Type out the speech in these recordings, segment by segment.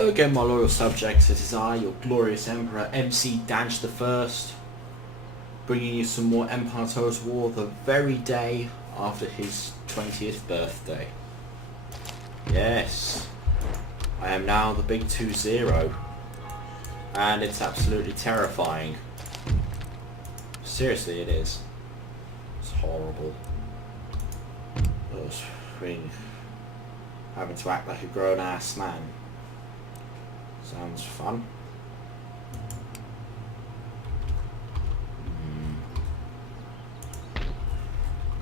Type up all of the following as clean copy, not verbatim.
Hello again, my loyal subjects. This is I, your glorious Emperor, MC Danch the First, bringing you some more Empire Total War the very day after his 20th birthday. Yes, I am now the big 2-0, and it's absolutely terrifying. Seriously, it is. It's horrible. Having to act like a grown-ass man. Sounds fun.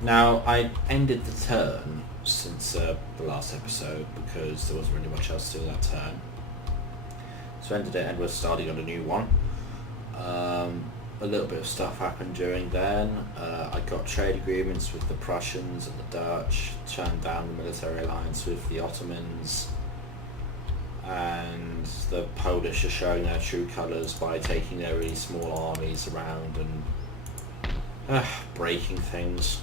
Now, I ended the turn since the last episode because there wasn't really much else to do that turn. So I ended it and we're starting on a new one. A little bit of stuff happened during then. I got trade agreements with the Prussians and the Dutch, turned down the military alliance with the Ottomans, and the Polish are showing their true colours by taking their really small armies around and breaking things.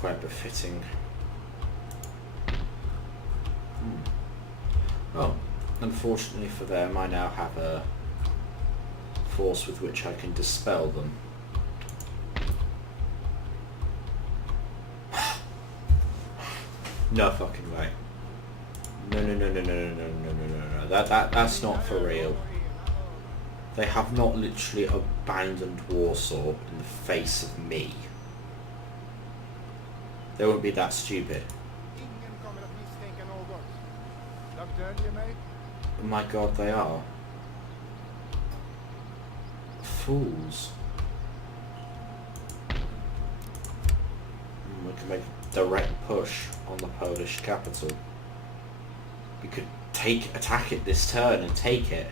Quite befitting. Well, unfortunately for them, I now have a force with which I can dispel them. No fucking way. No. That's not for real. They have not literally abandoned Warsaw in the face of me. They won't be that stupid. Oh my god, they are. Fools. We can make a direct push on the Polish capital. We could attack it this turn and take it.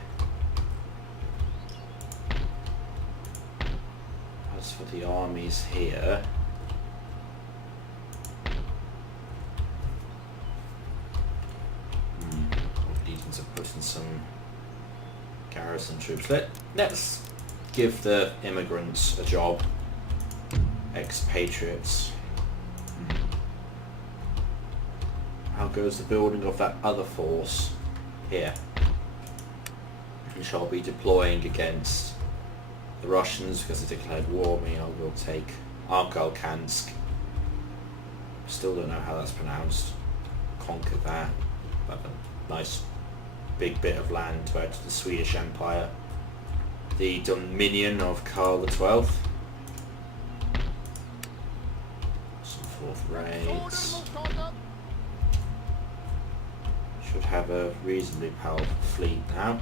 As for the armies here, legions are putting some garrison troops. Let's give the immigrants a job. Expatriates. How goes the building of that other force here, which I'll be deploying against the Russians because they declared war on me. I will take Arkalkansk. Still don't know how that's pronounced. Conquer that. Have a nice big bit of land to add to the Swedish Empire. The dominion of Karl XII. Some fourth raids. Should have a reasonably powerful fleet now.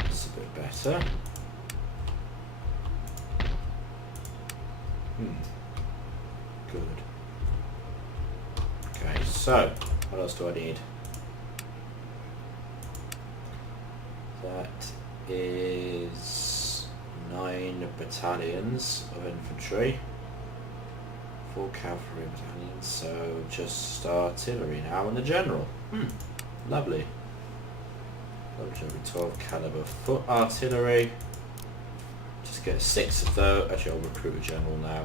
That's a bit better. Good. Okay, so what else do I need? That is 9 battalions of infantry, 4 cavalry battalions, so just artillery now, and the general. Lovely. 12 caliber foot artillery. Just get 6 of those. Actually, I'll recruit a general now.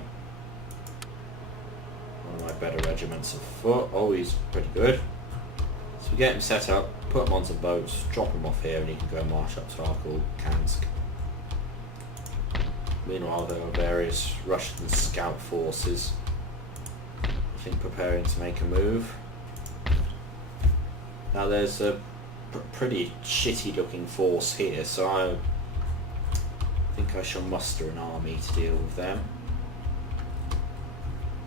One of my better regiments of foot. Oh, he's pretty good. So we get him set up, put him on some boats, drop him off here, and he can go march up to Arkalkansk. Meanwhile, there are various Russian scout forces, I think, preparing to make a move. Now there's a pretty shitty looking force here, so I think I shall muster an army to deal with them.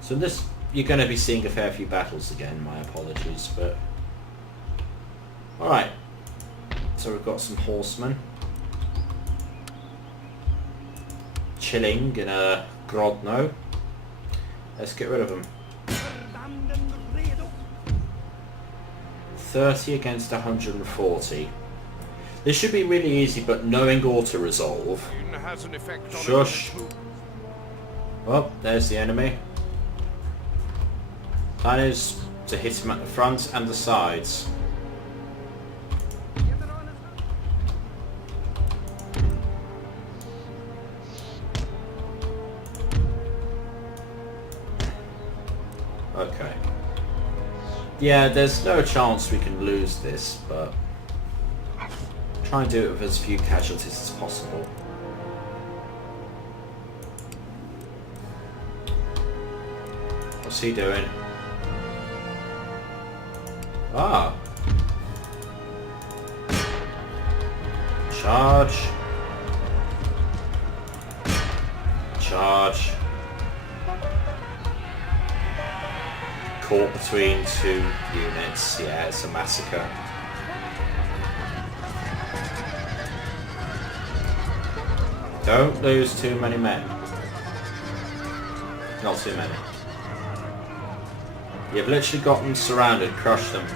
So this, you're going to be seeing a fair few battles again, my apologies, but... Alright, so we've got some horsemen. Chilling in a Grodno. Let's get rid of them. 30 against 140. This should be really easy, but knowing auto-resolve... Shush. Well, there's the enemy. Plan is to hit him at the front and the sides. Okay. Yeah, there's no chance we can lose this, but try and do it with as few casualties as possible. What's he doing? Ah. Charge. Charge. Caught between two units. Yeah, it's a massacre. Don't lose too many men. Not too many. You've literally got them surrounded. Crush them.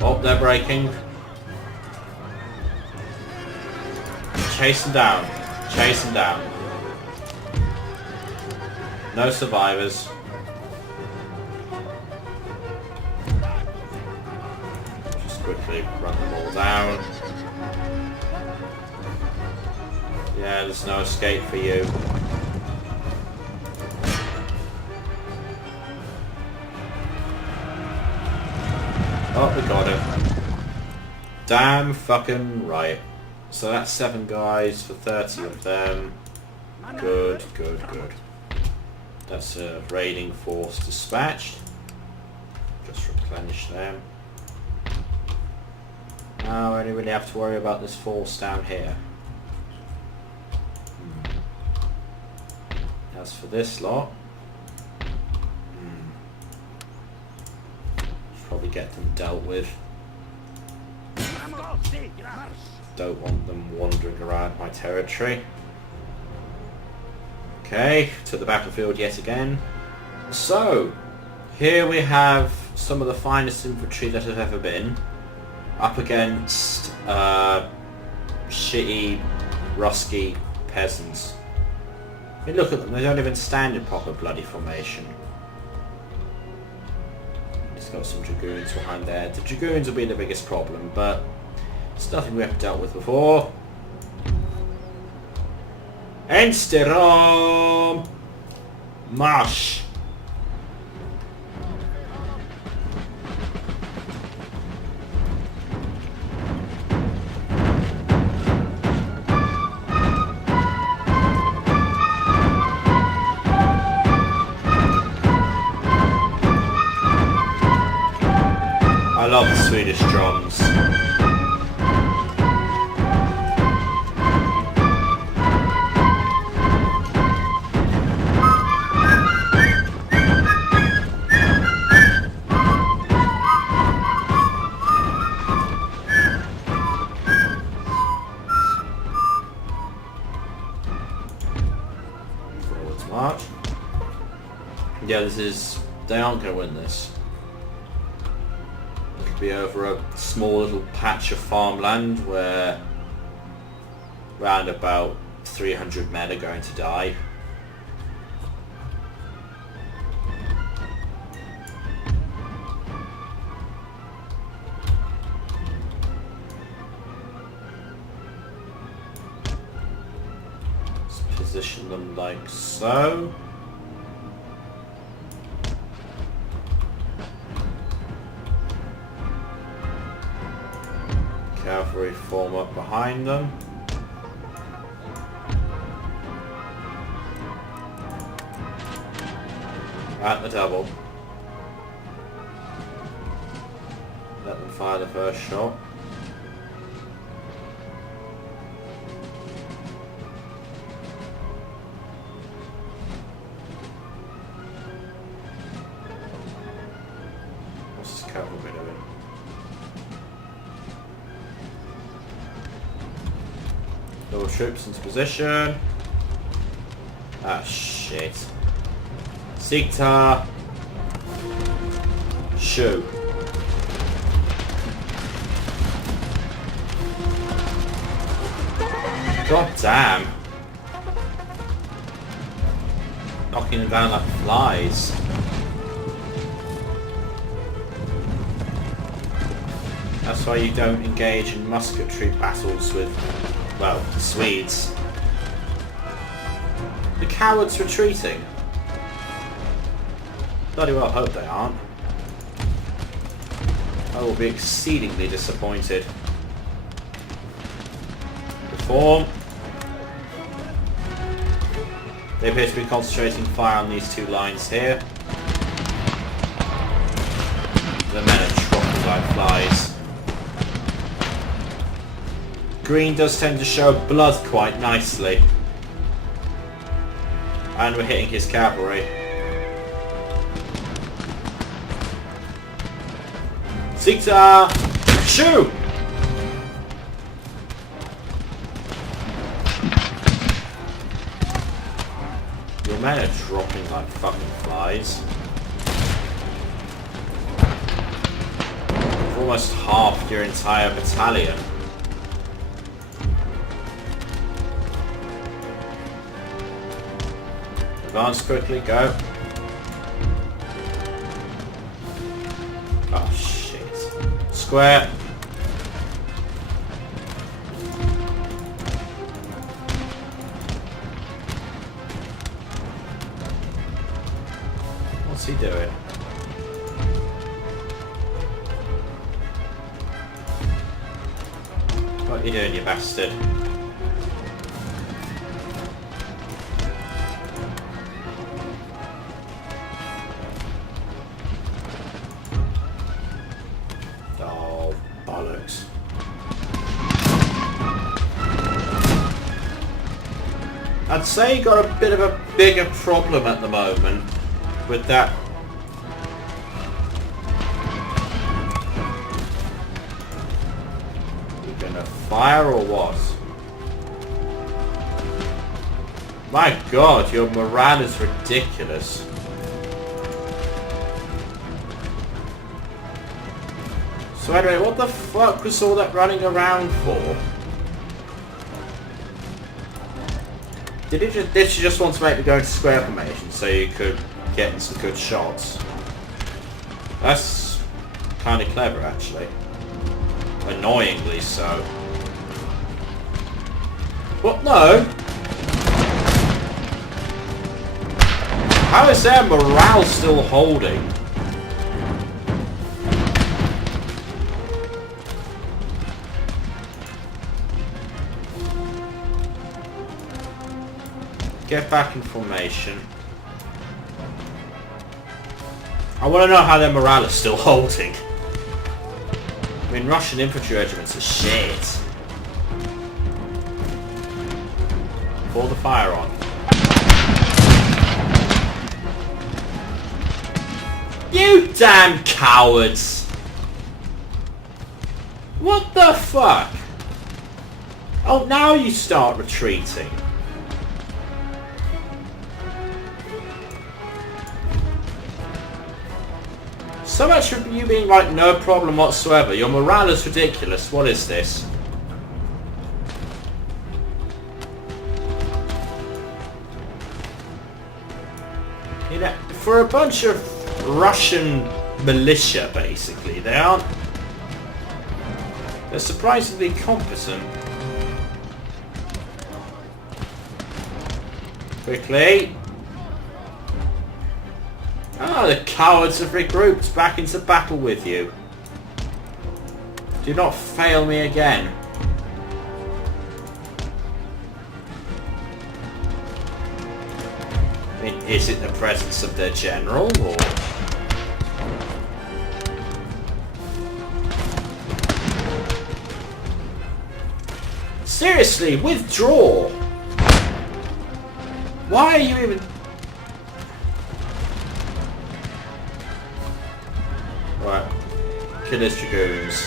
Oh, they're breaking. Chase them down. Chase them down. No survivors. Just quickly run them all down. Yeah, there's no escape for you. Oh, we got him. Damn fucking right. So that's 7 guys for 30 of them. Good, good, good. That's a raiding force dispatched. Just replenish them. Now I only really have to worry about this force down here. As for this lot, should probably get them dealt with. Don't want them wandering around my territory. Okay, to the battlefield yet again. So, here we have some of the finest infantry that have ever been, up against shitty, rusky peasants. I mean, look at them, they don't even stand in proper bloody formation. He's got some dragoons behind there. The dragoons will be the biggest problem, but it's nothing we haven't dealt with before. Ensterom! Marsh! I love the Swedish drums. March. Yeah, they aren't going to win this. It could be over a small little patch of farmland where round about 300 men are going to die. Position them like so. Cavalry form up behind them. At the double. Let them fire the first shot. Lower troops into position. Ah, shit. Sigta. Shoot. God damn. Knocking them down like flies. That's why you don't engage in musketry battles with, well, the Swedes. The cowards retreating. Bloody well hope they aren't. I will be exceedingly disappointed. Reform. They appear to be concentrating fire on these two lines here. The men are dropping like flies. Green does tend to show blood quite nicely. And we're hitting his cavalry. Zigzag! Shoot! Your men are dropping like fucking flies. You've almost halved your entire battalion. Advance quickly, go. Oh shit. Square. What's he doing? What are you doing, you bastard? Oh, bollocks. I'd say you got a bit of a bigger problem at the moment with that. You're gonna fire or what? My god, your morale is ridiculous. So anyway, what the fuck was all that running around for? Did you just want to make me go into square formation so you could get in some good shots? That's kind of clever, actually. Annoyingly so. What? No! How is their morale still holding? Get back in formation. I want to know how their morale is still holding. I mean, Russian infantry regiments are shit. Pour the fire on. You damn cowards! What the fuck? Oh, now you start retreating. So much for you being like, no problem whatsoever. Your morale is ridiculous. What is this? You know, for a bunch of Russian militia, basically, they're surprisingly competent. Quickly. Ah, the cowards have regrouped back into battle with you. Do not fail me again. I mean, is it the presence of their general, or...? Seriously, withdraw! Why are you even... Right. Kill his dragoons.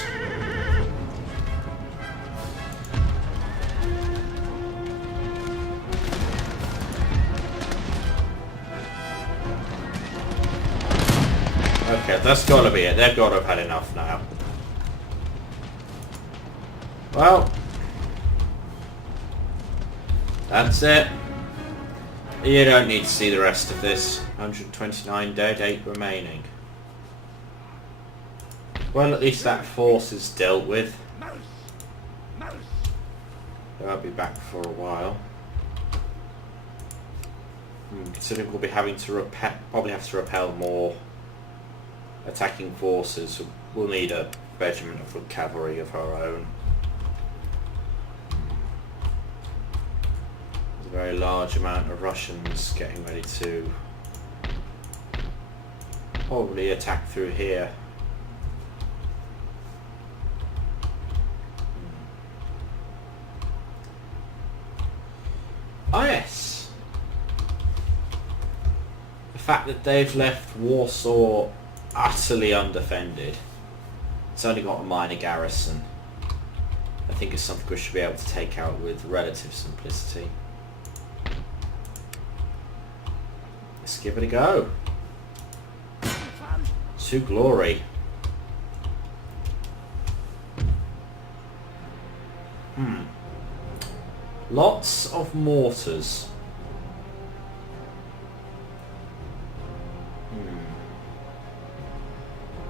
Okay, that's gotta be it. They've gotta have had enough now. Well. That's it. You don't need to see the rest of this. 129 dead, 8 remaining. Well, at least that force is dealt with. I'll be back for a while. Considering we'll be having to probably have to repel more attacking forces, so we'll need a regiment of cavalry of our own. There's a very large amount of Russians getting ready to probably attack through here. Oh yes! The fact that they've left Warsaw utterly undefended. It's only got a minor garrison. I think it's something we should be able to take out with relative simplicity. Let's give it a go. To glory. Lots of mortars.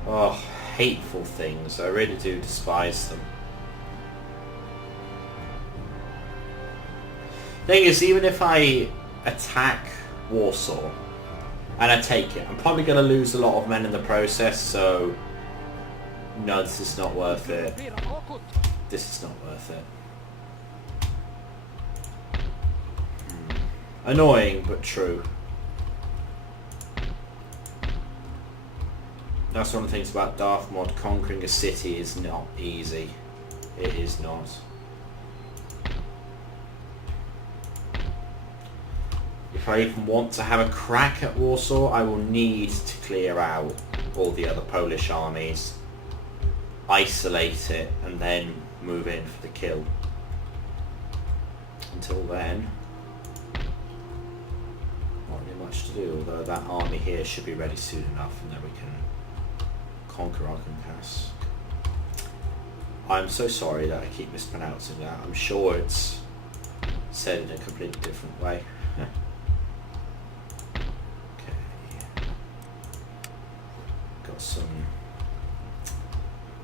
Oh, hateful things. I really do despise them. Thing is, even if I attack Warsaw and I take it, I'm probably going to lose a lot of men in the process, so no, this is not worth it. This is not worth it. Annoying, but true. That's one of the things about Darth Mod. Conquering a city is not easy. It is not. If I even want to have a crack at Warsaw, I will need to clear out all the other Polish armies, isolate it, and then move in for the kill. Until then, not really much to do, although that army here should be ready soon enough, and then we can conquer Arkansas. I'm so sorry that I keep mispronouncing that. I'm sure it's said in a completely different way. Okay. Got some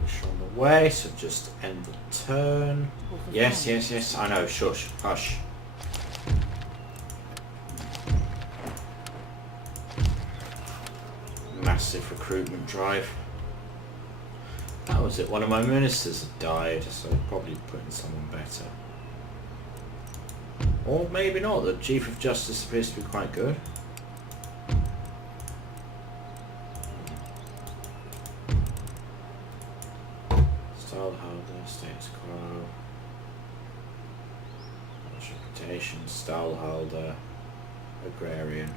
push on the way, so just end the turn. Yes, yes, yes, I know, shush, hush. Massive recruitment drive. That was it. One of my ministers had died, so probably put in someone better. Or maybe not. The Chief of Justice appears to be quite good. Stahlhelder, status quo. Reputation, Stahlhelder, agrarian.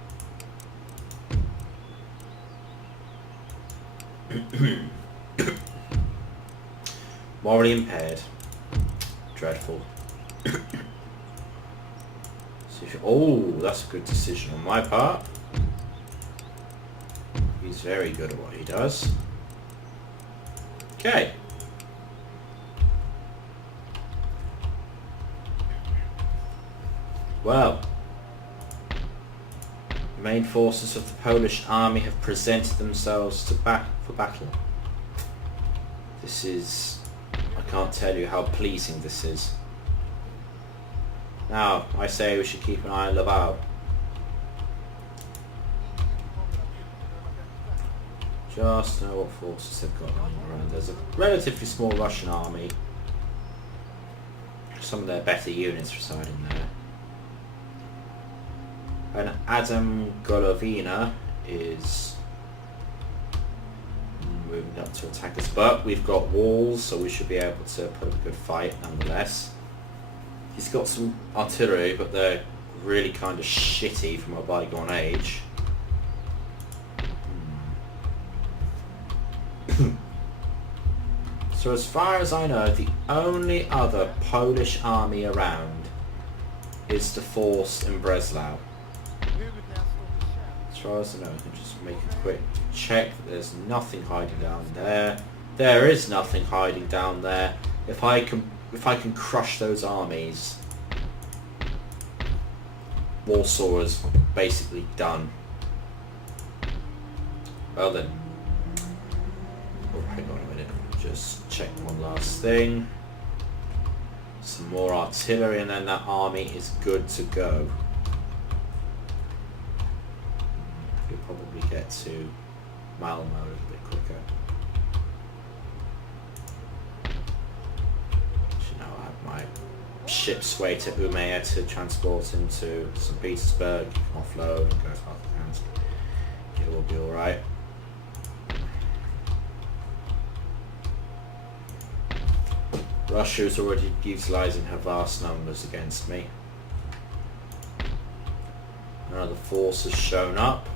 Morally impaired. Dreadful. Oh, that's a good decision on my part. He's very good at what he does. Okay. Well, the main forces of the Polish army have presented themselves for battle. This is... I can't tell you how pleasing this is. Now, I say we should keep an eye on Laval. Just know what forces they've got around. There's a relatively small Russian army. Some of their better units residing there. And Adam Golovina is moving up to attack us, but we've got walls, so we should be able to put up a good fight nonetheless. He's got some artillery, but they're really kind of shitty from a bygone age. So as far as I know, the only other Polish army around is the force in Breslau. As far as I know, I can just make a quick check that there's nothing hiding down there. There is nothing hiding down there. If I can crush those armies, Warsaw is basically done. Well then. Oh, hang on a minute. Just check one last thing. Some more artillery and then that army is good to go. you'll probably get to Malmo a little bit quicker. You know, I have my ship's way to Umeå to transport into St. Petersburg. You can offload and go to Arkansk. It will be alright. Russia is already utilising her vast numbers against me. Another force has shown up.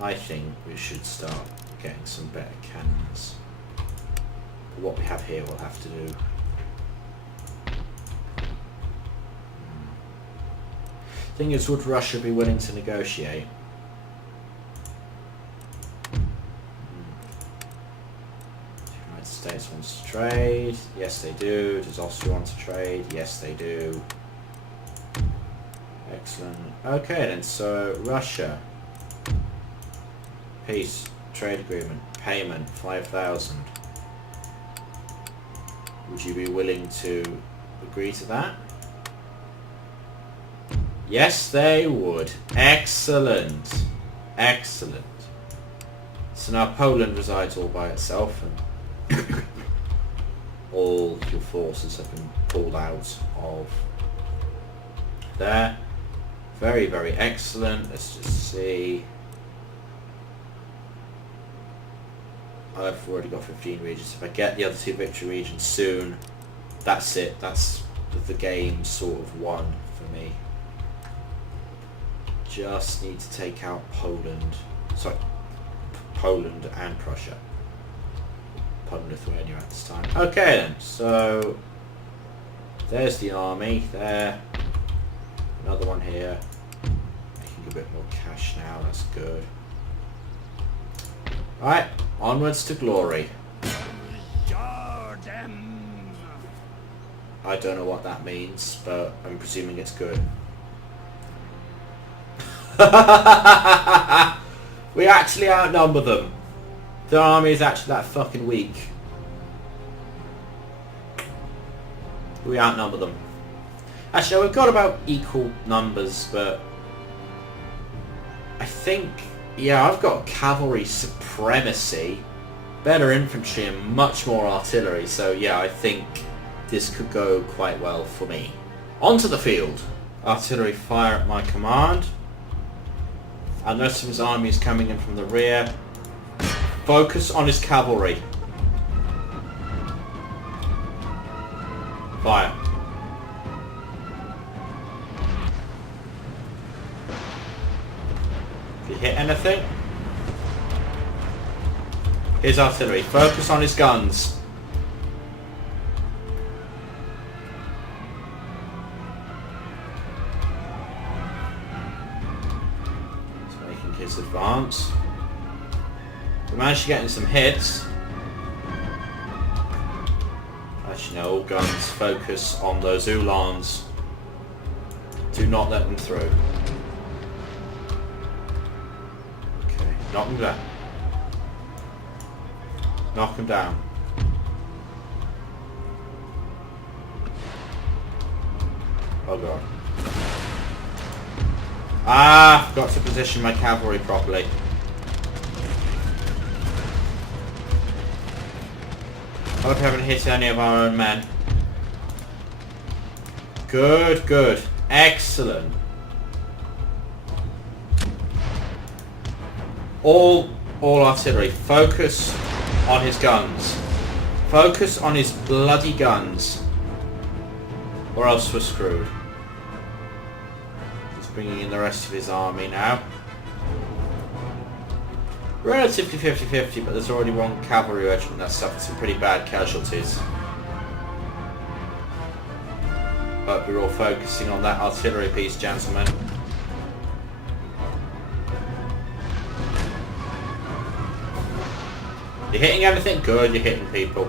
I think we should start getting some better cannons. But what we have here we'll have to do. Thing is, would Russia be willing to negotiate? The United States wants to trade. Yes, they do. Does Austria want to trade? Yes, they do. Excellent. Okay then, so Russia. Peace. Trade agreement. Payment. 5,000. Would you be willing to agree to that? Yes, they would. Excellent. Excellent. So now Poland resides all by itself and all your forces have been pulled out of there. Very, very excellent. Let's just see. I've already got 15 regions. If I get the other 2 victory regions soon, that's it. That's the game sort of won for me. Just need to take out Poland. Sorry, Poland and Prussia. Poland, Lithuania at this time. Okay then, so there's the army there. Another one here. Making a bit more cash now, that's good. Alright, onwards to glory. I don't know what that means, but I'm presuming it's good. We actually outnumber them. The army is actually that fucking weak. We outnumber them. Actually, we've got about equal numbers, but I think, yeah, I've got cavalry supremacy, better infantry and much more artillery, so yeah, I think this could go quite well for me. Onto the field. Artillery fire at my command. And the rest of his army is coming in from the rear. Focus on his cavalry. Fire. If you hit anything, his artillery. Focus on his guns. His advance. We managed to get in some hits. As you know, all guns focus on those Uhlans. Do not let them through. Okay, knock them down. Knock them down. Oh god. Ah, forgot to position my cavalry properly. Hope I haven't hit any of our own men. Good, good. Excellent. All artillery. Focus on his guns. Focus on his bloody guns. Or else we're screwed. Bringing in the rest of his army now. Relatively 50-50, but there's already one cavalry regiment that's suffered some pretty bad casualties. But we're all focusing on that artillery piece, gentlemen. You're hitting everything? Good, you're hitting people.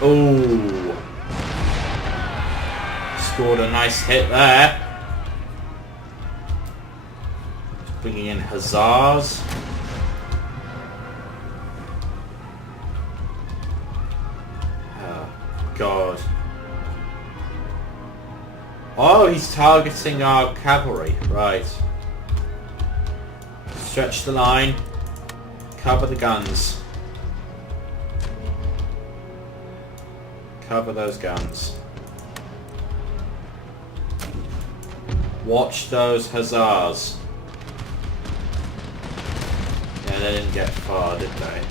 Ooh. Scored a nice hit there. Bringing in hussars. god. Oh, he's targeting our cavalry. Right. Stretch the line. Cover the guns. Cover those guns. Watch those hussars. Yeah, they didn't get far, did they?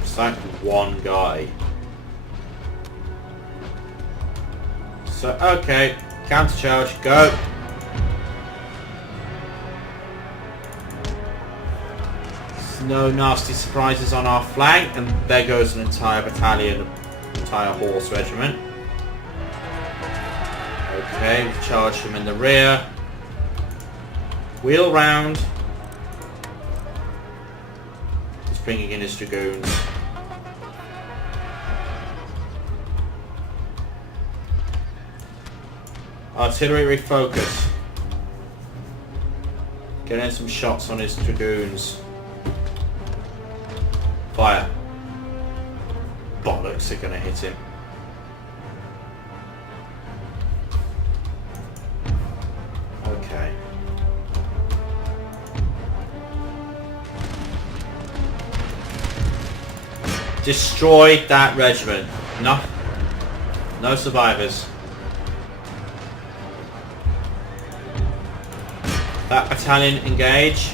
It's like one guy. So, okay. Counter charge. Go. No nasty surprises on our flank, and there goes an entire battalion, entire horse regiment. Okay, we've charged them in the rear. Wheel round. He's bringing in his dragoons. Artillery refocus. Getting some shots on his dragoons. Fire. Bollocks are going to hit him. Okay. Destroy that regiment. No. No survivors. That battalion engage.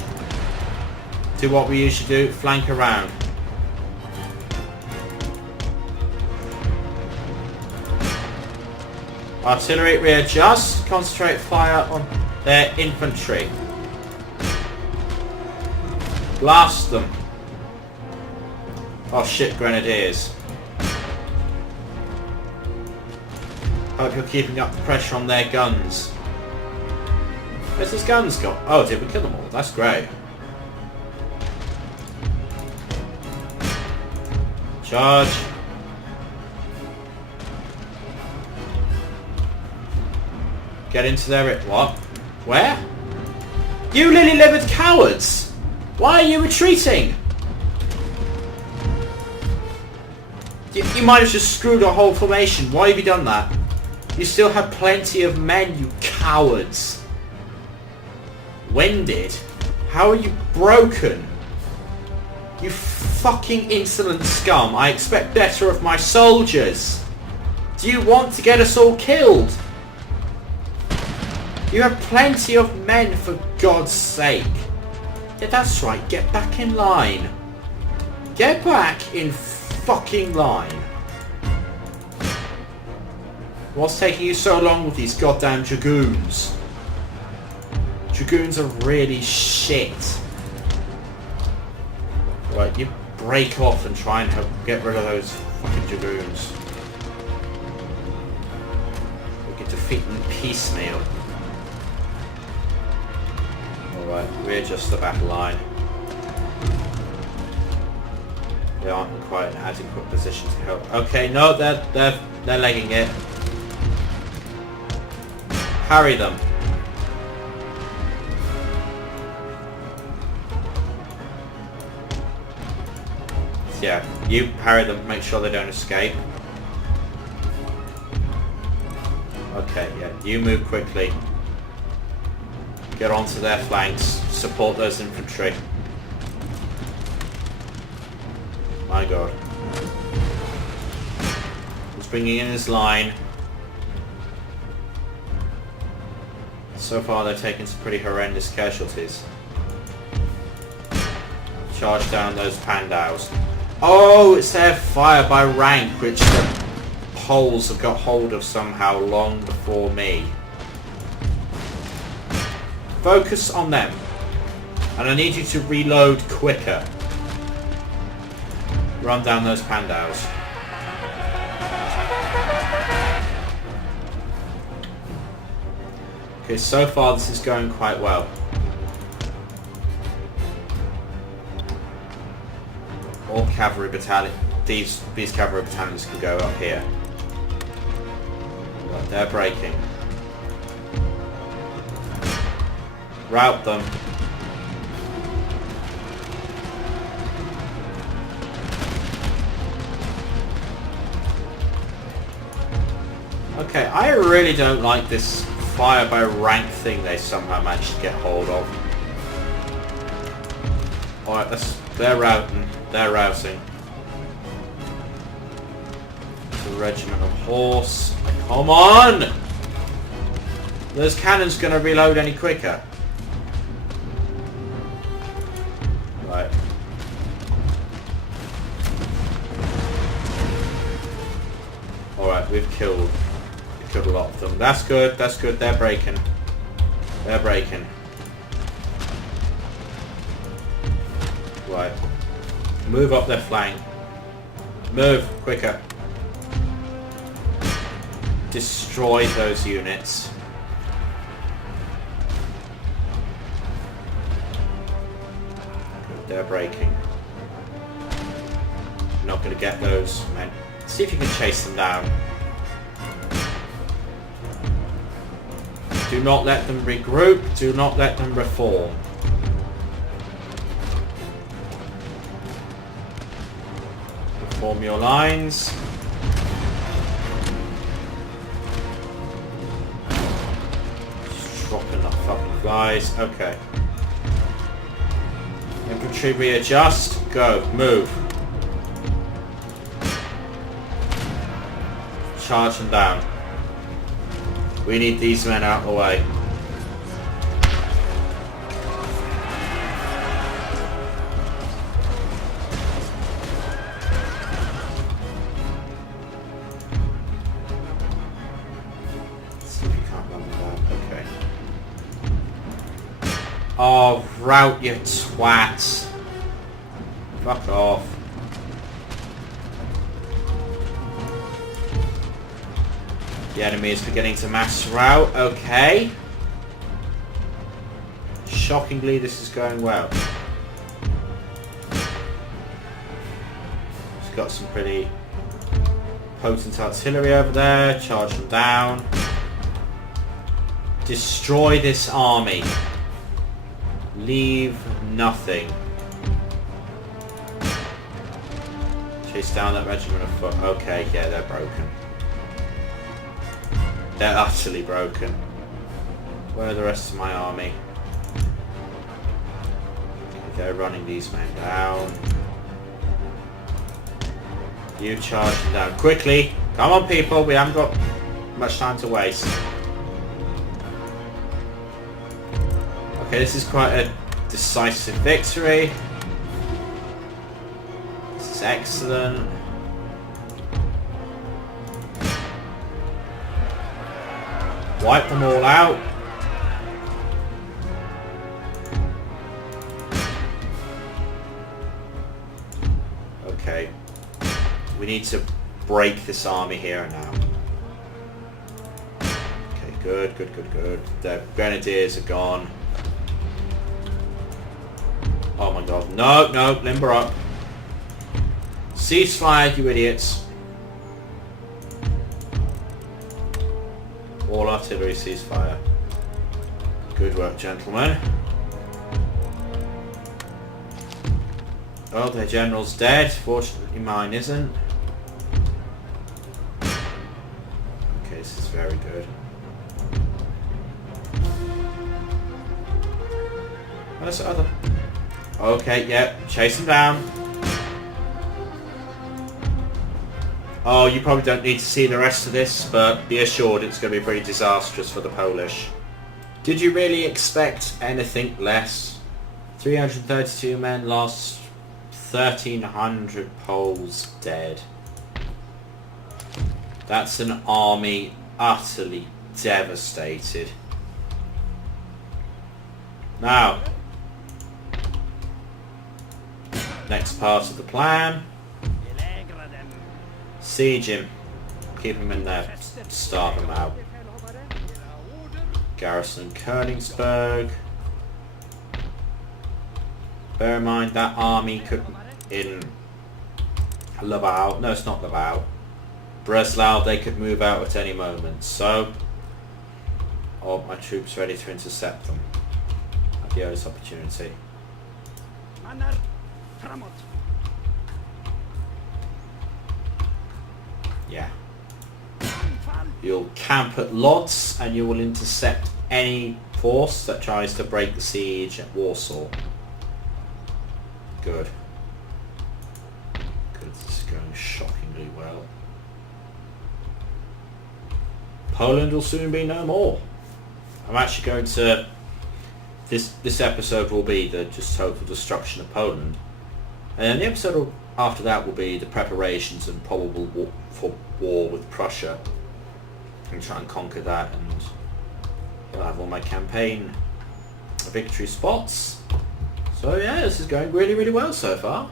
Do what we usually do. Flank around. Artillery readjust, concentrate fire on their infantry. Blast them. Oh shit, grenadiers. Hope you're keeping up the pressure on their guns. Where's his guns gone? Oh, did we kill them all? That's great. Charge. Get into their... What? Where? You lily-livered cowards! Why are you retreating? You might have just screwed our whole formation. Why have you done that? You still have plenty of men, you cowards. Winded? How are you broken? You fucking insolent scum. I expect better of my soldiers. Do you want to get us all killed? You have plenty of men, for God's sake. Yeah, that's right. Get back in line. Get back in fucking line. What's taking you so long with these goddamn dragoons? Dragoons are really shit. Right, you break off and try and help get rid of those fucking dragoons. We can defeat them piecemeal. Alright, readjust the battle line. They aren't in quite an adequate position to help. Okay, no, they're legging it. Harry them. Yeah, you harry them, make sure they don't escape. Okay, yeah, you move quickly. Get onto their flanks, support those infantry. My god. He's bringing in his line. So far they've taken some pretty horrendous casualties. Charge down those pandaus. Oh, it's their fire by rank, which the Poles have got hold of somehow long before me. Focus on them. And I need you to reload quicker. Run down those pandaus. Okay, so far this is going quite well. All cavalry battalion, these cavalry battalions can go up here. Right, they're breaking. Rout them. Okay, I really don't like this fire by rank thing they somehow managed to get hold of. Alright, they're routing. They're routing. The regiment of horse. Come on! Those cannons gonna reload any quicker. Right. Alright, we've killed a lot of them. That's good, that's good. They're breaking. They're breaking. Right. Move up their flank. Move, quicker. Destroy those units. They're breaking. Not going to get those men. See if you can chase them down. Do not let them regroup. Do not let them reform. Reform your lines. Just dropping the fucking flies. Okay. Infantry readjust. Go. Move. Charge them down. We need these men out of the way. Let's see if you can't run them down. Okay. Oh, rout, you twat. Fuck off. The enemy is beginning to mass rout. Okay. Shockingly, this is going well. It's got some pretty potent artillery over there. Charge them down. Destroy this army. Leave nothing. Chase down that regiment of foot. Okay, yeah, they're broken. They're utterly broken. Where are the rest of my army? They're running these men down. You charge them down. Quickly! Come on, people! We haven't got much time to waste. Okay, this is quite a decisive victory. This is excellent. Wipe them all out. Okay. We need to break this army here and now. Okay, good, good, good, good. The grenadiers are gone. Oh my god. No, no, limber up. Ceasefire, you idiots. All artillery ceasefire. Good work, gentlemen. Oh, their general's dead. Fortunately, mine isn't. Okay, this is very good. Where's the other? Okay, yep. Chase them down. Oh, you probably don't need to see the rest of this, but be assured it's going to be pretty disastrous for the Polish. Did you really expect anything less? 332 men lost, 1,300 Poles dead. That's an army utterly devastated. Now, next part of the plan. Siege him. Keep him in there. Starve him out. Garrison Königsberg. Bear in mind that army could in Lwów. No, it's not Lwów. Breslau, they could move out at any moment. So, oh, my troops ready to intercept them at the earliest opportunity. Yeah. You'll camp at Lodz and you will intercept any force that tries to break the siege at Warsaw. Good. Good, this is going shockingly well. Poland will soon be no more. I'm actually going to... This episode will be the just total destruction of Poland. And then the episode after that will be the preparations and probable war with Prussia. I'm try and conquer that, and I'll have all my campaign victory spots. So yeah, this is going really, really well so far.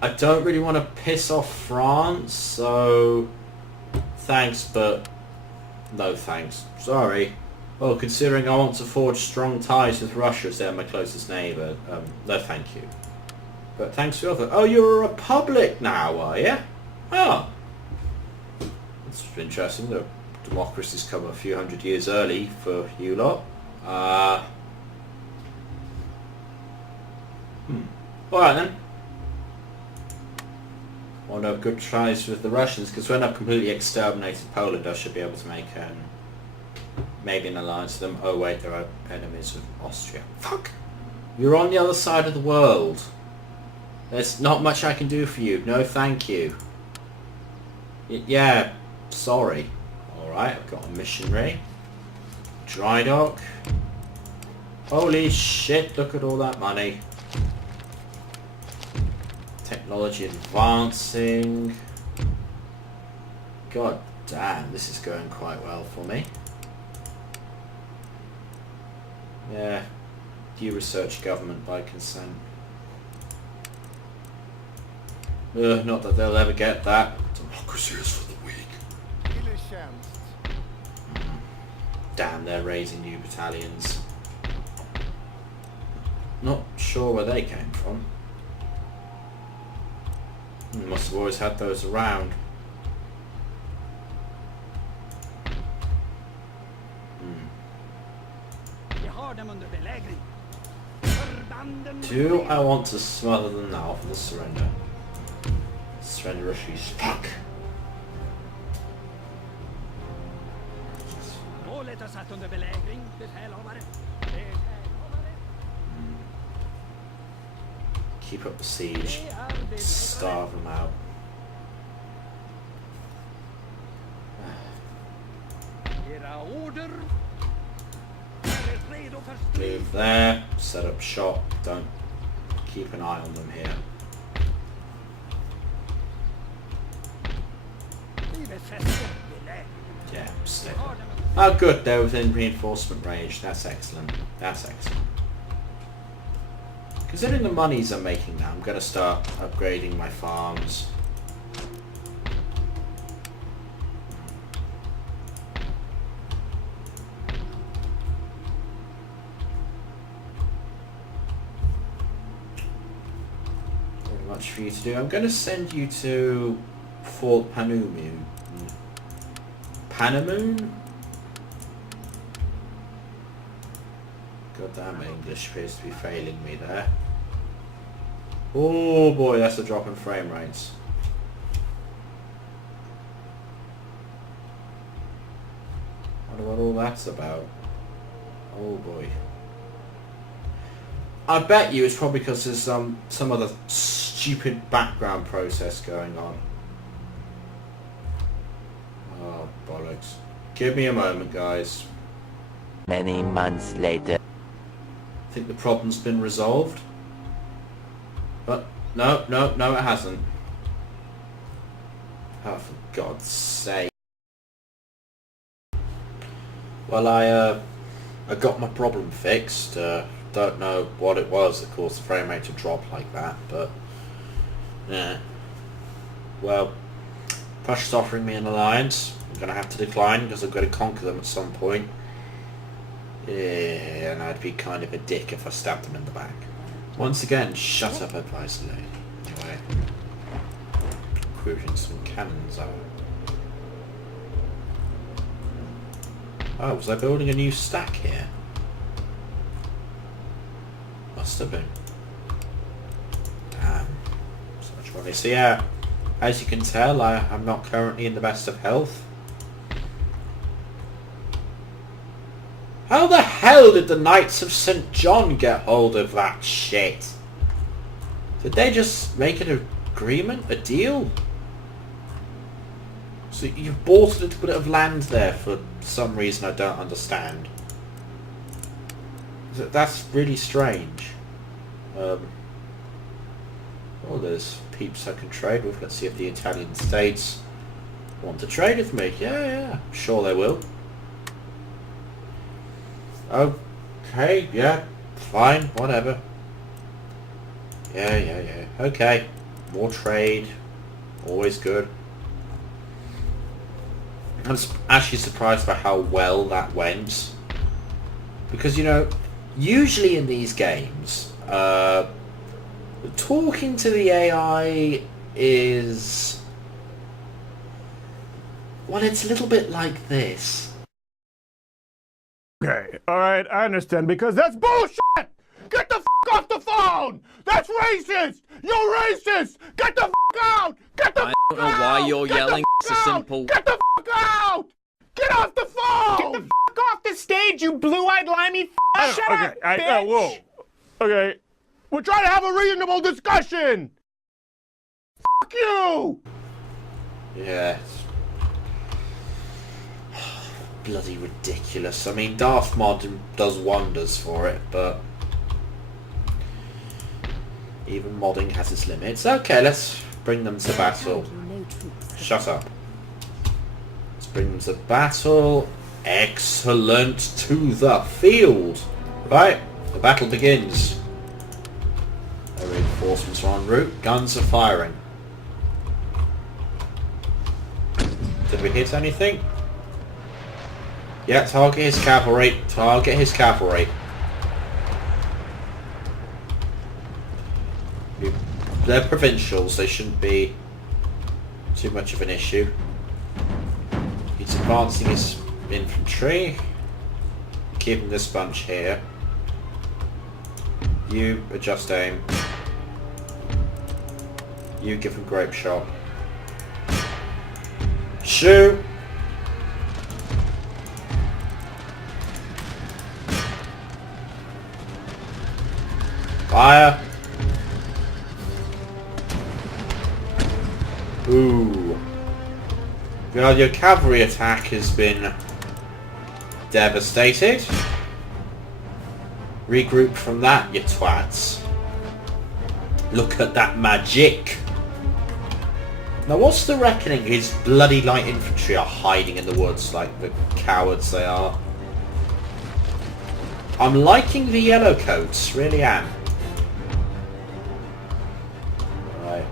I don't really want to piss off France, so thanks, but no thanks. Sorry. Well, considering I want to forge strong ties with Russia as they're my closest neighbour, no thank you. But thanks for your offer. Oh, you're a republic now, are you? Oh. That's interesting. The democracy's come a few hundred years early for you lot. Alright then. Want to have good ties with the Russians, because when I've completely exterminated Poland I should be able to make maybe an alliance with them. Oh wait, there are enemies of Austria. Fuck! You're on the other side of the world. There's not much I can do for you. No thank you. Yeah, sorry. Alright, I've got a missionary. Dry dock. Holy shit, look at all that money. Technology advancing. God damn, this is going quite well for me. Yeah. You research government by consent. Not that they'll ever get that. Democracy is for the weak. Damn, they're raising new battalions. Not sure where they came from. Must have always had those around. Do I want to smother them now for the surrender? Surrender refuge. Fuck! Keep up the siege. Starve them out. Move there. Set up shop. Don't keep an eye on them here. Yeah, stick. Oh good, they're within reinforcement range. That's excellent. That's excellent. Considering the monies I'm making now, I'm going to start upgrading my farms. Not much for you to do. I'm going to send you to Fort Panamoon. Panamoon? God damn, English appears to be failing me there. Oh boy, that's a drop in frame rates. Wonder what all that's about. Oh boy. I bet you it's probably because there's some other stupid background process going on. Oh bollocks. Give me a moment, guys. Many months later. I think the problem's been resolved. But no, it hasn't. Oh, for God's sake. Well, I got my problem fixed. Don't know what it was that caused the frame rate to drop like that, but yeah. Well, Prussia's offering me an alliance. I'm going to have to decline because I've got to conquer them at some point. Yeah, and I'd be kind of a dick if I stabbed them in the back. Once again, shut up, advice lady. Anyway, recruiting some cannons out. Oh, was I building a new stack here? Must have been. Damn. So much money. So yeah, as you can tell, I'm not currently in the best of health. How the hell did the Knights of St. John get hold of that shit? Did they just make an agreement? A deal? So you bought a little bit of land there for some reason I don't understand. That's really strange. Oh, there's peeps I can trade with. Let's see if the Italian states want to trade with me. Yeah, I'm sure they will. Okay, yeah, fine, whatever. Yeah. Okay, more trade, always good. I'm actually surprised by how well that went. Because, you know, usually in these games, talking to the AI is... well, it's a little bit like this. Okay, alright, I understand, because that's bullshit! Get the f*** off the phone! That's racist! You're racist! Get the f*** out! Get the f*** out! I don't know why you're yelling. It's a simple... Get the f*** out! Get off the phone! Get the f*** off the stage, you blue-eyed limey f***! Shut up, bitch! Whoa. Okay, we're trying to have a reasonable discussion! F*** you! Yeah. Bloody ridiculous. I mean, Darth Mod does wonders for it, but even modding has its limits. Okay, let's bring them to battle. Shut up. Let's bring them to battle. Excellent. To the field. Right, the battle begins. The reinforcements are en route. Guns are firing. Did we hit anything? Yeah, target his cavalry. Target his cavalry. They're provincials. They shouldn't be too much of an issue. He's advancing his infantry. Keeping this bunch here. You adjust aim. You give him grape shot. Shoot! Fire! Ooh. Well, your cavalry attack has been devastated. Regroup from that, you twats. Look at that magic. Now what's the reckoning? His bloody light infantry are hiding in the woods like the cowards they are. I'm liking the yellow coats, really am. Right.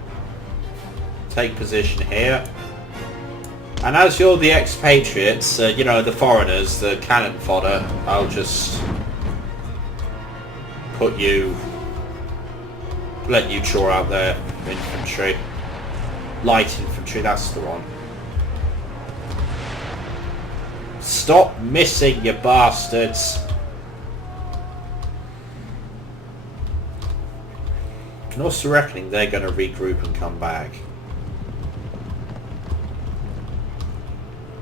Take position here. And as you're the expatriates, you know, the foreigners, the cannon fodder, I'll just put you, let you chore out their infantry. Light infantry, that's the one. Stop missing, you bastards. And also reckoning they're going to regroup and come back.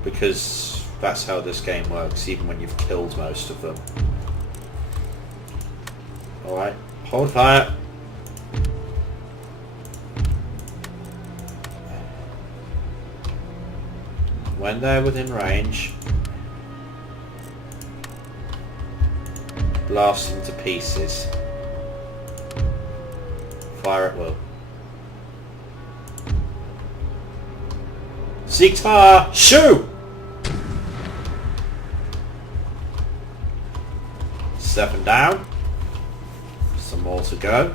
Because that's how this game works, even when you've killed most of them. Alright, hold fire. When they're within range, blast them to pieces. Fire at will. Sigtar, shoot! 7 down. Some more to go.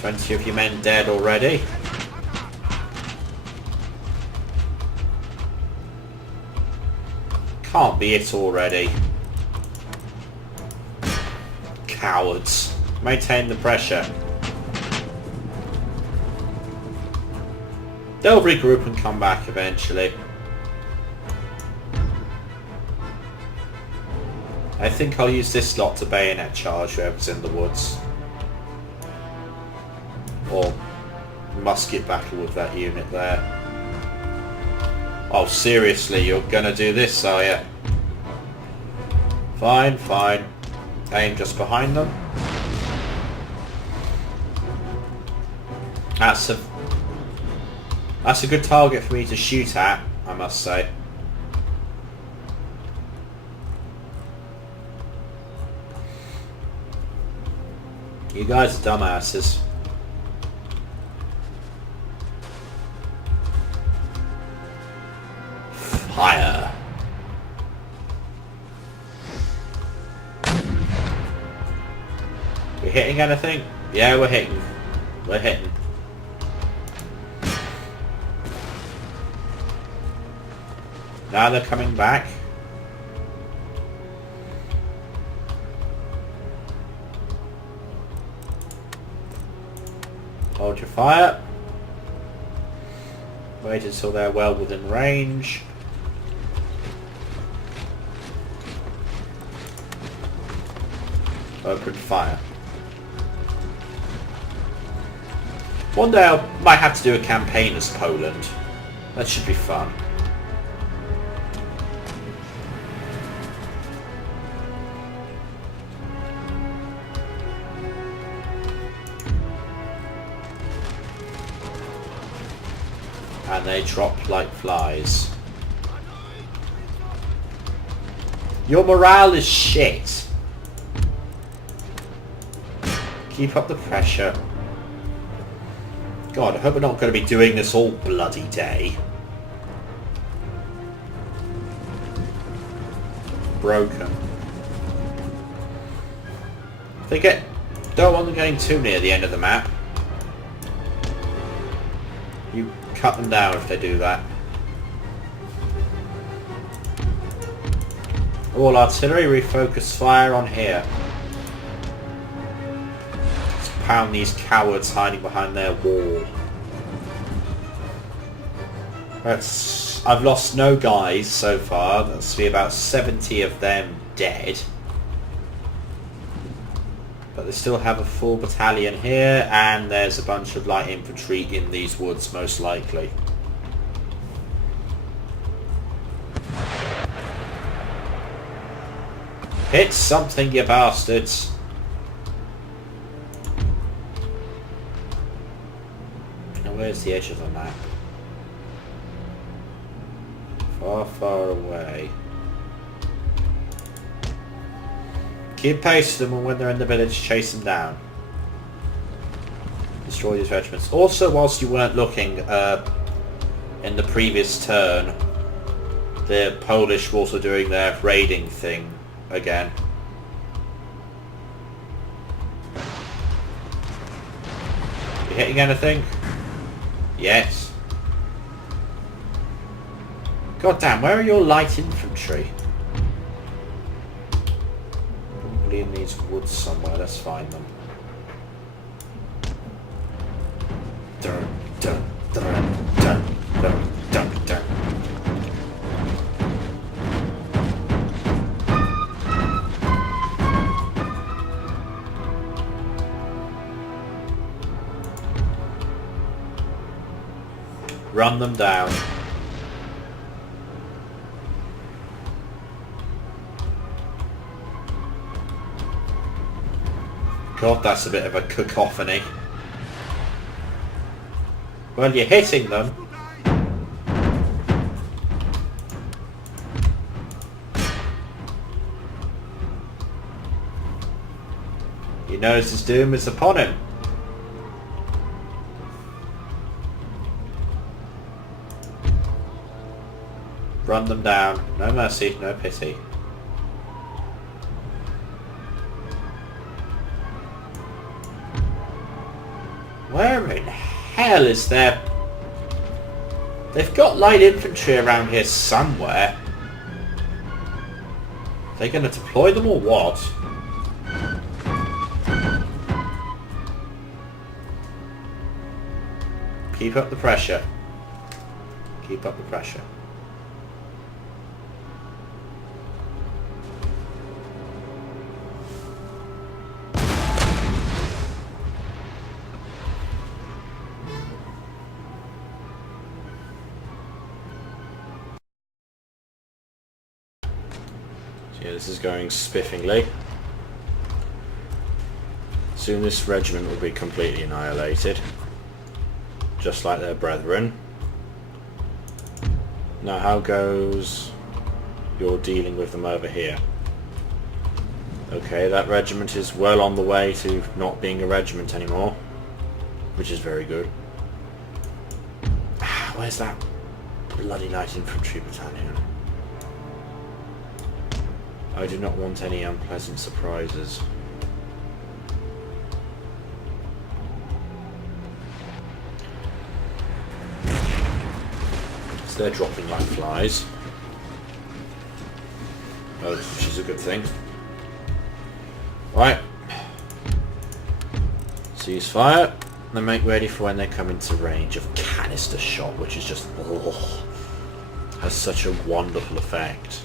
Twenty of your men dead already. Can't be it already. Cowards. Maintain the pressure. They'll regroup and come back eventually. I think I'll use this slot to bayonet charge whoever's in the woods. or musket battle with that unit there. Oh, seriously, you're gonna do this, are you? Fine, fine. Aim just behind them. That's a good target for me to shoot at, I must say. You guys are dumbasses. Fire. We hitting anything? Yeah, we're hitting. We're hitting. Now they're coming back. Hold your fire. Wait until they're well within range. Open fire. One day I might have to do a campaign as Poland. That should be fun. And they drop like flies. Your morale is shit. Keep up the pressure. God, I hope we're not going to be doing this all bloody day. Broken. Don't want them getting too near the end of the map. You cut them down if they do that. All artillery, refocus fire on here. Let's pound these cowards hiding behind their wall. I've lost no guys so far. That's be about 70 of them dead. But they still have a full battalion here, and there's a bunch of light infantry in these woods, most likely. Hit something, you bastards! Now where's the edge of the map? Far, far away. Keep pace with them, and when they're in the village, chase them down. Destroy these regiments. Also, whilst you weren't looking, in the previous turn, the Polish were also doing their raiding thing again. You hitting anything? Yes. God damn, where are your light infantry? In these woods somewhere. Let's find them. Dun, dun, dun, dun, dun, dun, dun. Run them down. God, that's a bit of a cacophony. Well, you're hitting them. He knows his doom is upon him. Run them down. No mercy, no pity. Where in hell is there? They've got light infantry around here somewhere. Are they going to deploy them or what? Keep up the pressure. Keep up the pressure. Yeah, this is going spiffingly. Soon this regiment will be completely annihilated. Just like their brethren. Now how goes your dealing with them over here? Okay, that regiment is well on the way to not being a regiment anymore. Which is very good. Where's that bloody light infantry battalion? I do not want any unpleasant surprises. So they're dropping like flies. Oh, which is a good thing. Right. Ceasefire. Then make ready for when they come into range of canister shot, which is just has such a wonderful effect.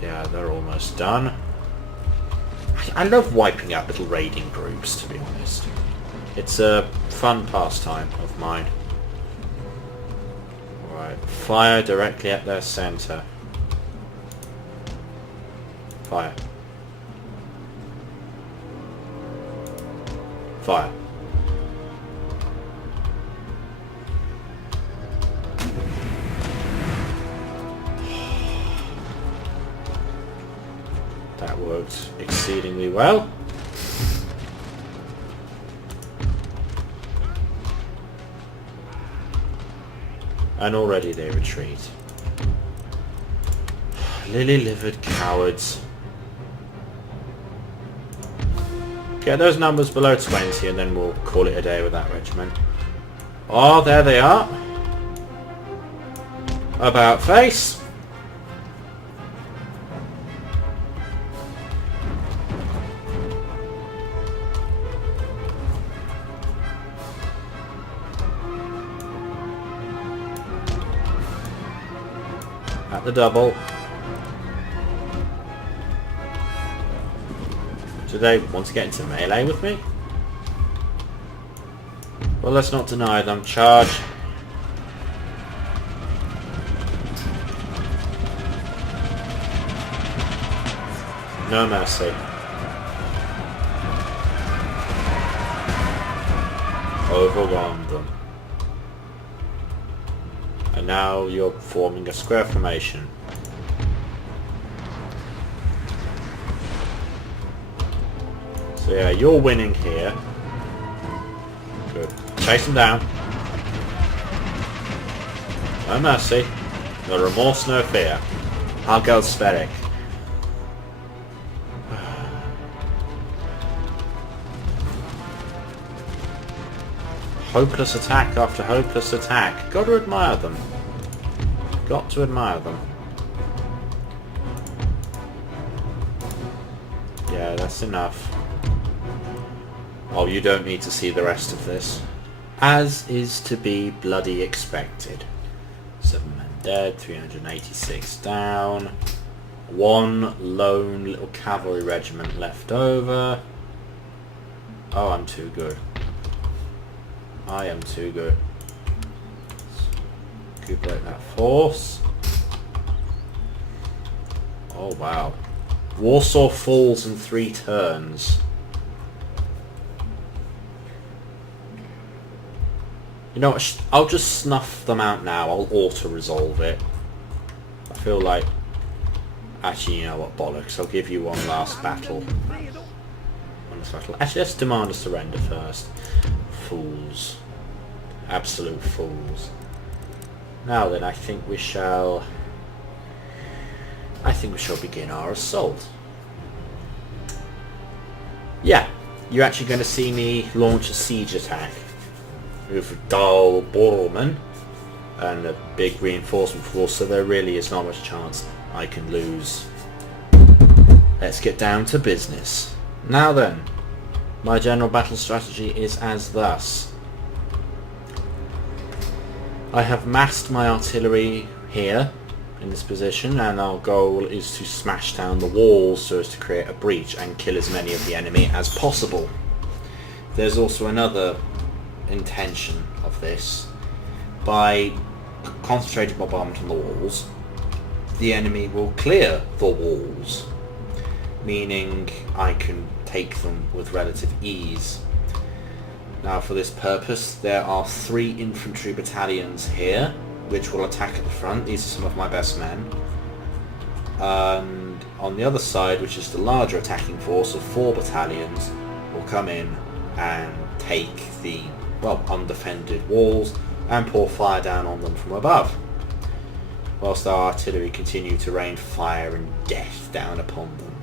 Yeah, they're almost done. I love wiping out little raiding groups, to be honest. It's a fun pastime of mine. Alright, fire directly at their centre. Fire. Fire. That worked exceedingly well. And already they retreat. Lily-livered cowards. Get those numbers below 20 and then we'll call it a day with that regiment. Oh, there they are. About face. At the double. Do they want to get into melee with me? Well, let's not deny them. Charge. No mercy. Overwhelm them. And now you're forming a square formation. So yeah, you're winning here. Good. Chase them down. No mercy. No remorse, no fear. I'll go spheric. Hopeless attack after hopeless attack. Got to admire them. Got to admire them. Yeah, that's enough. Oh, you don't need to see the rest of this. As is to be bloody expected. 7 men dead, 386 down. One lone little cavalry regiment left over. Oh, I'm too good. I am too good. Recuperate that force. Oh wow. Warsaw falls in 3 turns. You know what, I'll just snuff them out now. I'll auto-resolve it. I feel like... Actually, you know what, bollocks. I'll give you one last battle. Actually, let's demand a surrender first. Fools. Absolute fools. Now then, I think we shall begin our assault. Yeah, you're actually going to see me launch a siege attack with Dahl Bormann and a big reinforcement force, so there really is not much chance I can lose. Let's get down to business. Now then, my general battle strategy is as thus. I have massed my artillery here in this position, and our goal is to smash down the walls so as to create a breach and kill as many of the enemy as possible. There's also another intention of this, by concentrating bombardment on the walls, the enemy will clear the walls, meaning I can take them with relative ease. Now for this purpose there are 3 infantry battalions here which will attack at the front. These are some of my best men. And on the other side, which is the larger attacking force of 4 battalions, will come in and take the, well, undefended walls and pour fire down on them from above, whilst our artillery continue to rain fire and death down upon them.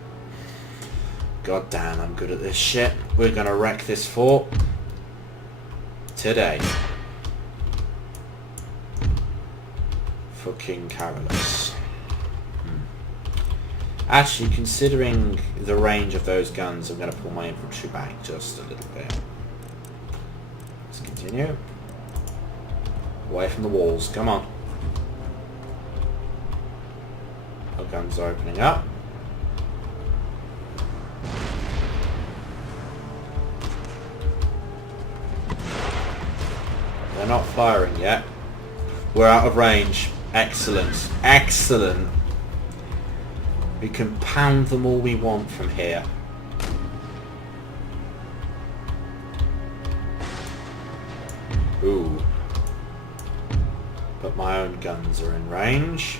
God damn, I'm good at this shit. We're gonna wreck this fort today. For King Carolus. Actually, considering the range of those guns, I'm going to pull my infantry back just a little bit. Let's continue. Away from the walls, come on. Our guns are opening up. They're not firing yet. We're out of range. Excellent. Excellent. We can pound them all we want from here. Ooh. But my own guns are in range.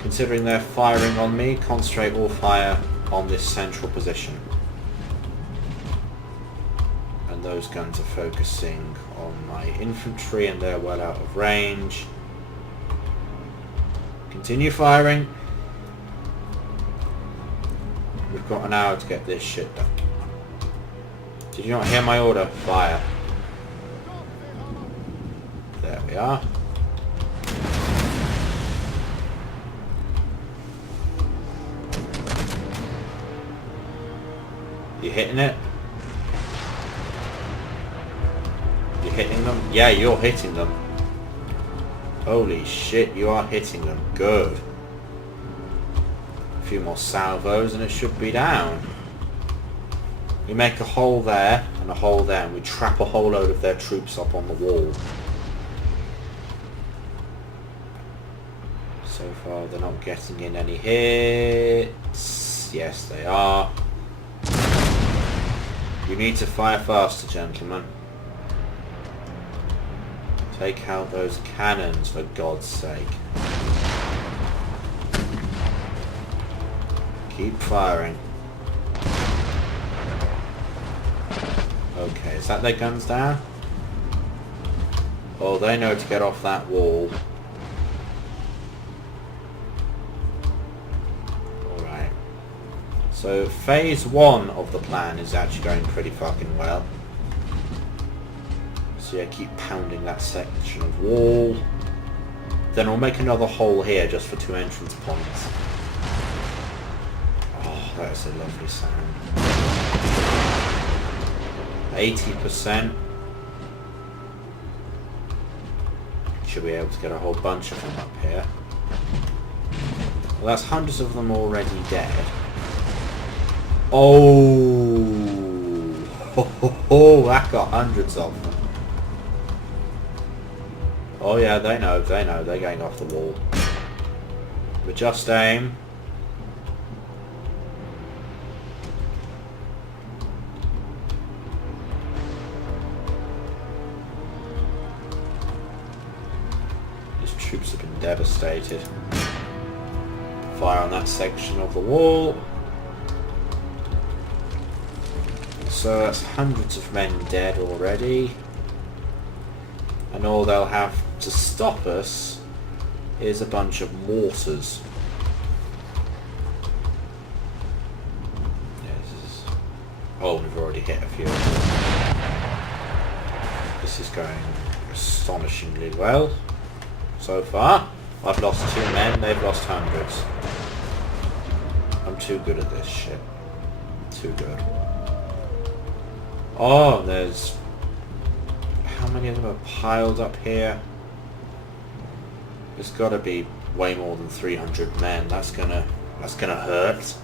Considering they're firing on me, concentrate all fire on this central position. And those guns are focusing on my infantry and they're well out of range. Continue firing. We've got an hour to get this shit done. Did you not hear my order? Fire. There we are. You hitting it? You hitting them? Yeah, you're hitting them. Holy shit, you are hitting them. Good. A few more salvos and it should be down. We make a hole there and a hole there and we trap a whole load of their troops up on the wall. So far they're not getting in any hits. Yes they are. You need to fire faster, gentlemen. Take out those cannons, for God's sake. Keep firing. Okay, is that their guns down? Oh, they know to get off that wall. Alright. So, phase 1 of the plan is actually going pretty fucking well. So yeah, keep pounding that section of wall. Then we'll make another hole here just for 2 entrance points. Oh, that is a lovely sound. 80%. Should be able to get a whole bunch of them up here. Well, that's hundreds of them already dead. Oh, that got hundreds of them. Oh yeah, they know, they're going off the wall. But just aim. These troops have been devastated. Fire on that section of the wall. So that's hundreds of men dead already. And all they'll have to stop us is a bunch of mortars. Yeah, this is... Oh, we've already hit a few. This is going astonishingly well so far. I've lost 2 men, they've lost hundreds. I'm too good at this shit. Too good. Oh, there's... How many of them are piled up here? There's got to be way more than 300 men. That's gonna hurt.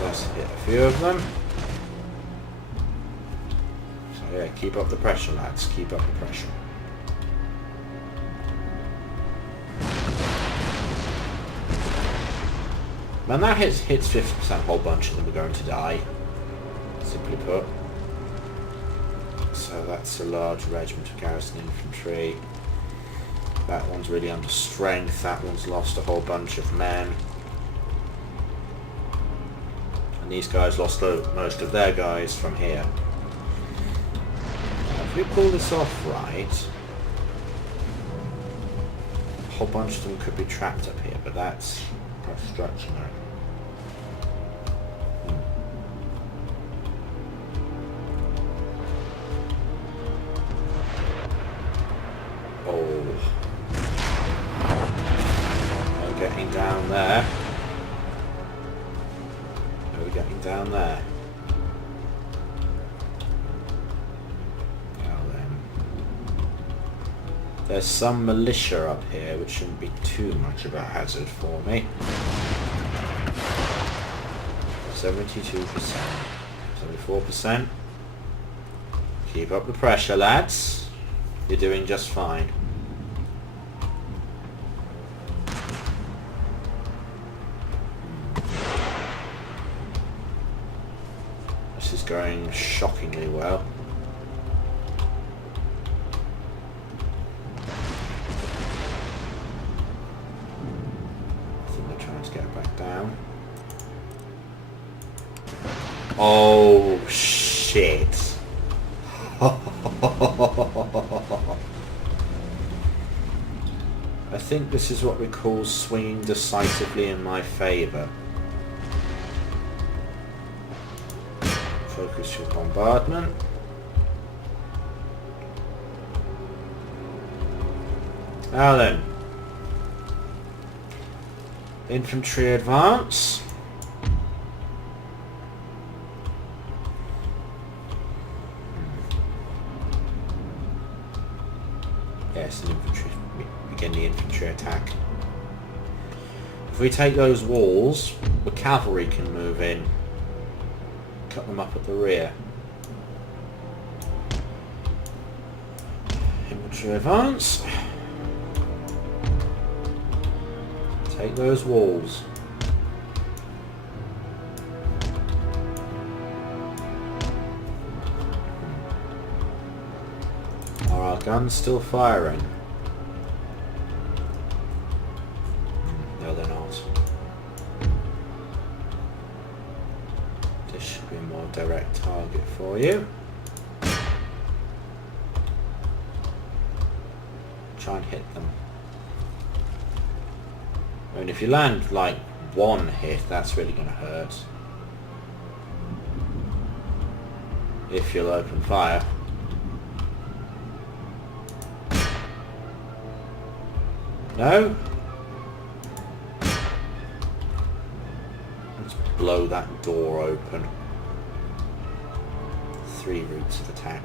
Let's hit a few of them. So yeah, keep up the pressure, lads. Keep up the pressure. When that hits 50%, a whole bunch of them are going to die. Simply put. So that's a large regiment of garrison infantry. That one's really under strength. That one's lost a whole bunch of men. And these guys lost most of their guys from here. Now, if we pull this off right, a whole bunch of them could be trapped up here, but that's stretching it. Oh. We're getting down there. We're getting down there. Now then. There's some militia up here, which shouldn't be too much of a hazard for me. 72%. 74%. Keep up the pressure, lads. You're doing just fine. This is going shockingly well. I think they're trying to get back down. Oh shit. I think this is what we call swinging decisively in my favour. Focus your bombardment. Now then. Infantry advance. Yes, an infantry. Begin the infantry attack. If we take those walls, the cavalry can move in. Cut them up at the rear. Infantry advance. Take those walls. Are our guns still firing? No, they're not. This should be a more direct target for you. Try and hit them. I mean, if you land like one hit, that's really going to hurt. If you'll open fire. No? Let's blow that door open. 3 routes of attack.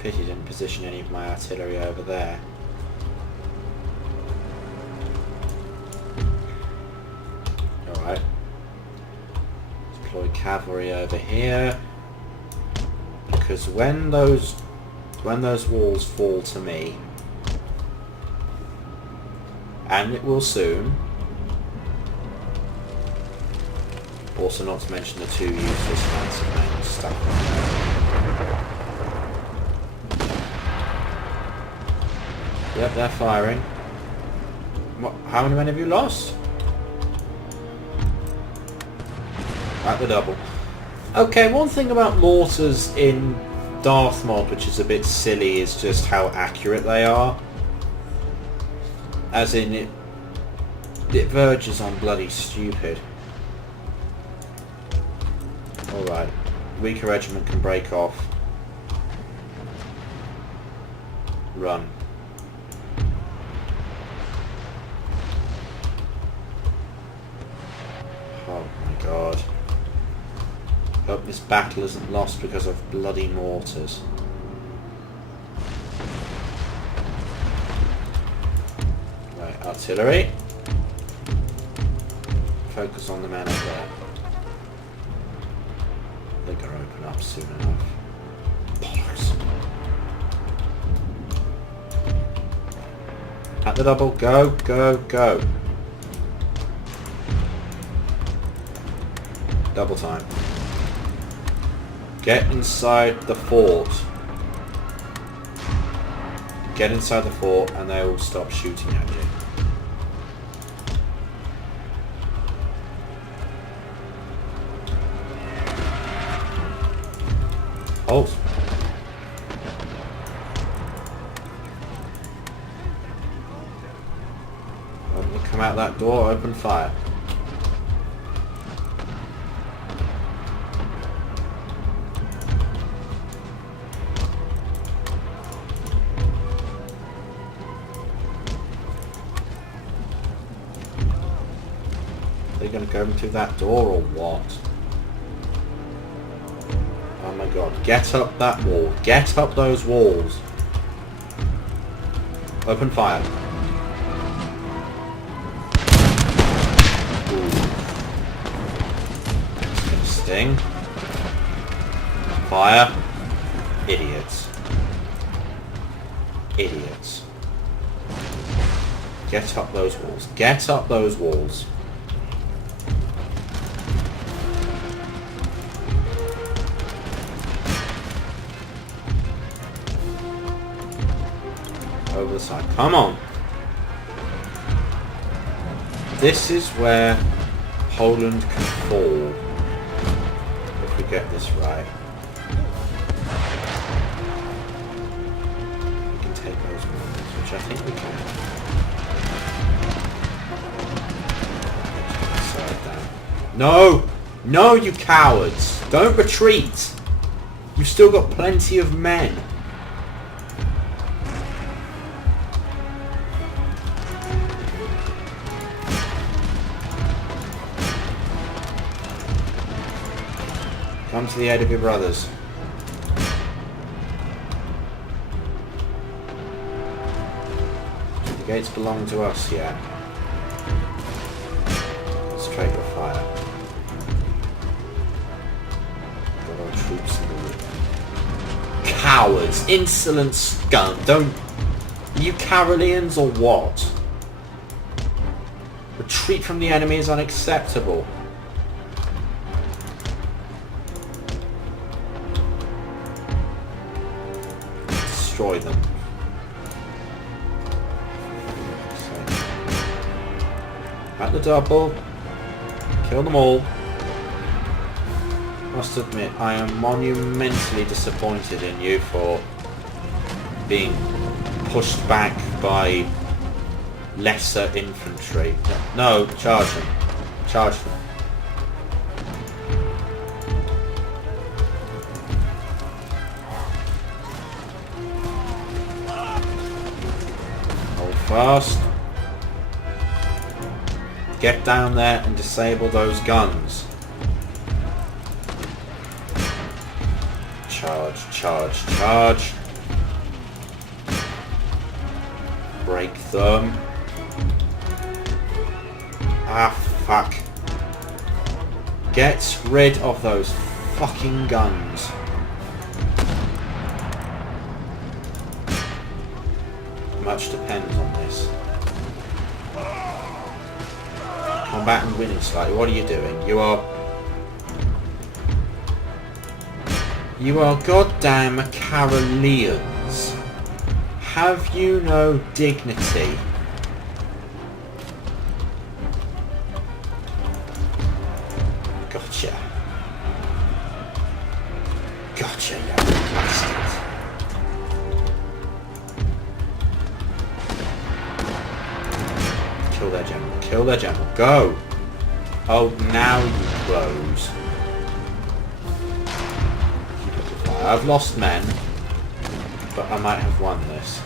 Pity didn't position any of my artillery over there. Alright. Deploy cavalry over here. Because when those walls fall to me, and it will soon, also not to mention the 2 useless amounts of men stuck on there. Yep, they're firing. What, how many men have you lost? At the double. Okay, one thing about mortars in Darth Mod, which is a bit silly, is just how accurate they are. As in, it verges on bloody stupid. Alright, weaker regiment can break off. Run. Oh my god. Hope this battle isn't lost because of bloody mortars. Right, artillery. Focus on the man up there. They're going to open up soon enough. Bollocks. At the double. Go, go, go. Double time. Get inside the fort. Get inside the fort and they will stop shooting at you. Halt. When you come out that door, open fire. Are you going to go into that door or what? Oh my god, get up that wall. Get up those walls. Open fire. Ooh. It's gonna sting. Fire. Idiots. Idiots. Get up those walls. Get up those walls. Over the side. Come on. This is where Poland can fall. If we get this right. We can take those moves, which I think we can. Side down. No! No, you cowards! Don't retreat! You've still got plenty of men. Come to the aid of your brothers. The gates belong to us, yeah. Straight your fire. Got our troops in the room. Cowards! Insolent scum! Don't... Are you Caroleans or what? Retreat from the enemy is unacceptable. Destroy them. At the double. Kill them all. Must admit, I am monumentally disappointed in you for being pushed back by lesser infantry. No, charge them. Charge them. Fast. Get down there and disable those guns. Charge, charge, charge. Break them. Ah, fuck. Get rid of those fucking guns. Much depends on this. Combat and winning slightly. What are you doing? You are goddamn Caroleans. Have you no dignity? Gotcha. Gotcha, you bastards. Kill their general. Kill their general. Go! Oh, now you close. Keep up the fire. I've lost men, but I might have won this.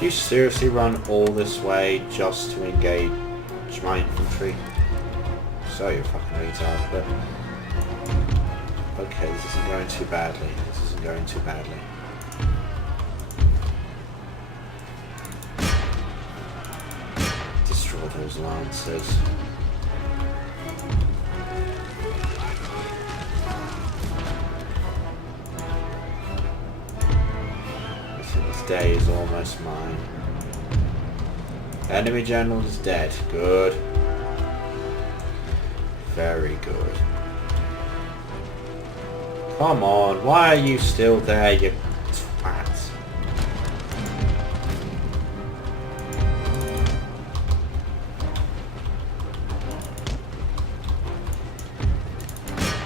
Do you seriously run all this way just to engage my infantry? So you're fucking retard, but... Okay, this isn't going too badly. This isn't going too badly. Destroy those lancers. This day is almost mine. Enemy general is dead. Good. Very good. Come on, why are you still there, you twat?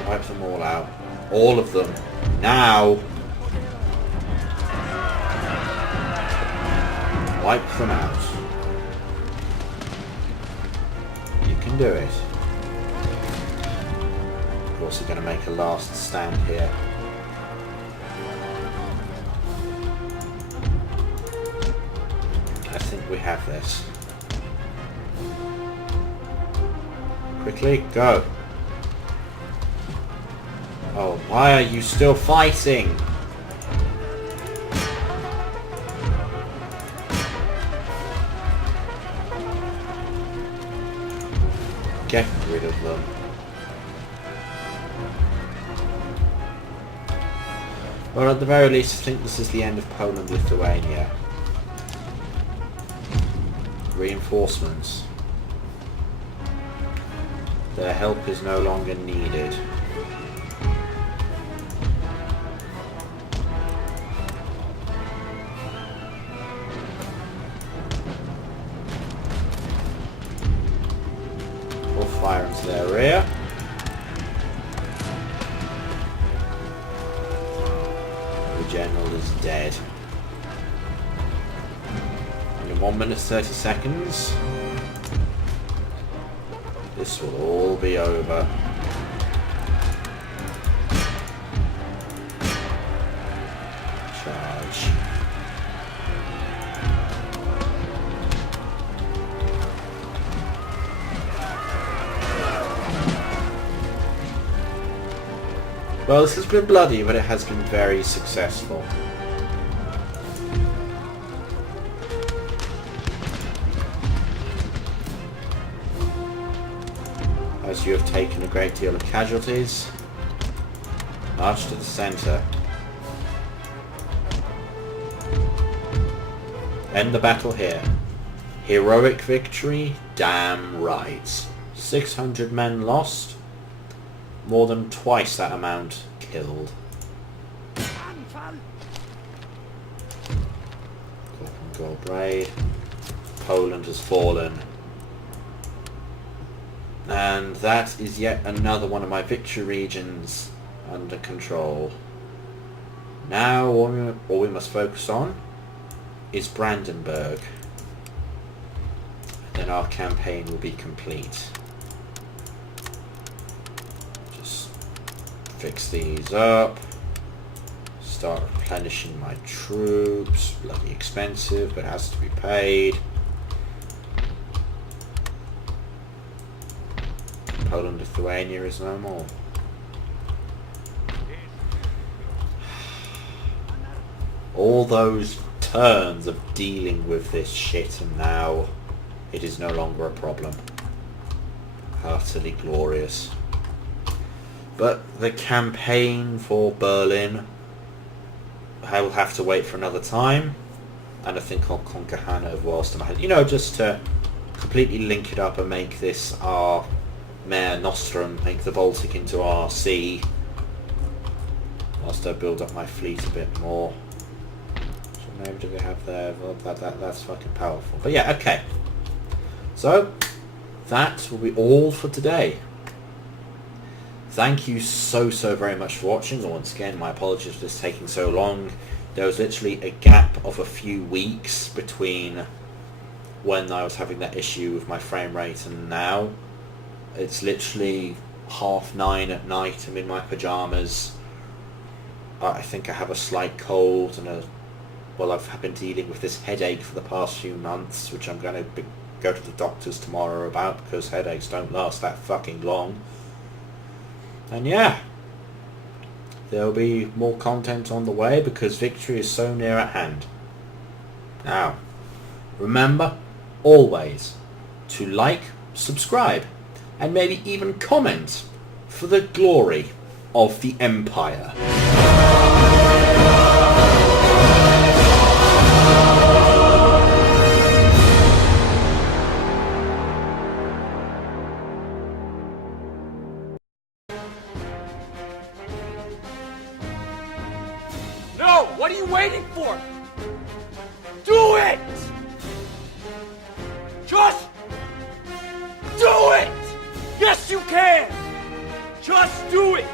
Wipe them all out. All of them. Now! Wipe them out. You can do it. Of course, you're going to make a last stand here. I think we have this. Quickly, go. Oh, why are you still fighting? Get rid of them. Or at the very least, I think this is the end of Poland-Lithuania. Reinforcements. Their help is no longer needed. We'll fire into their rear. General is dead. In 1 minute 30 seconds, this will all be over. Charge. Well, this has been bloody, but it has been very successful. As you have taken a great deal of casualties, march to the centre. End the battle here. Heroic victory? Damn right. 600 men lost. More than twice that amount killed. Galbraid. Poland has fallen. And that is yet another one of my victory regions under control. Now all we must focus on is Brandenburg. Then our campaign will be complete. Fix these up. Start replenishing my troops. Bloody expensive, but has to be paid. Poland, Lithuania is no more. All those turns of dealing with this shit, and now it is no longer a problem. Utterly glorious. But the campaign for Berlin, I will have to wait for another time, and I think I'll conquer Hanover whilst I'm ahead. You know, just to completely link it up and make this our Mare Nostrum, make the Baltic into our sea, whilst I build up my fleet a bit more. So maybe do they have there? Well, that's fucking powerful. But yeah, okay. So that will be all for today. Thank you so very much for watching, and once again my apologies for this taking so long. There was literally a gap of a few weeks between when I was having that issue with my frame rate and now. It's literally 9:30 at night, I'm in my pyjamas. I think I have a slight cold and a well, I've been dealing with this headache for the past few months, which I'm going to go to the doctors tomorrow about, because headaches don't last that fucking long. And yeah, there'll be more content on the way because victory is so near at hand. Now, remember always to like, subscribe, and maybe even comment for the glory of the Empire. No! What are you waiting for? Do it! Just do it! Yes, you can! Just do it!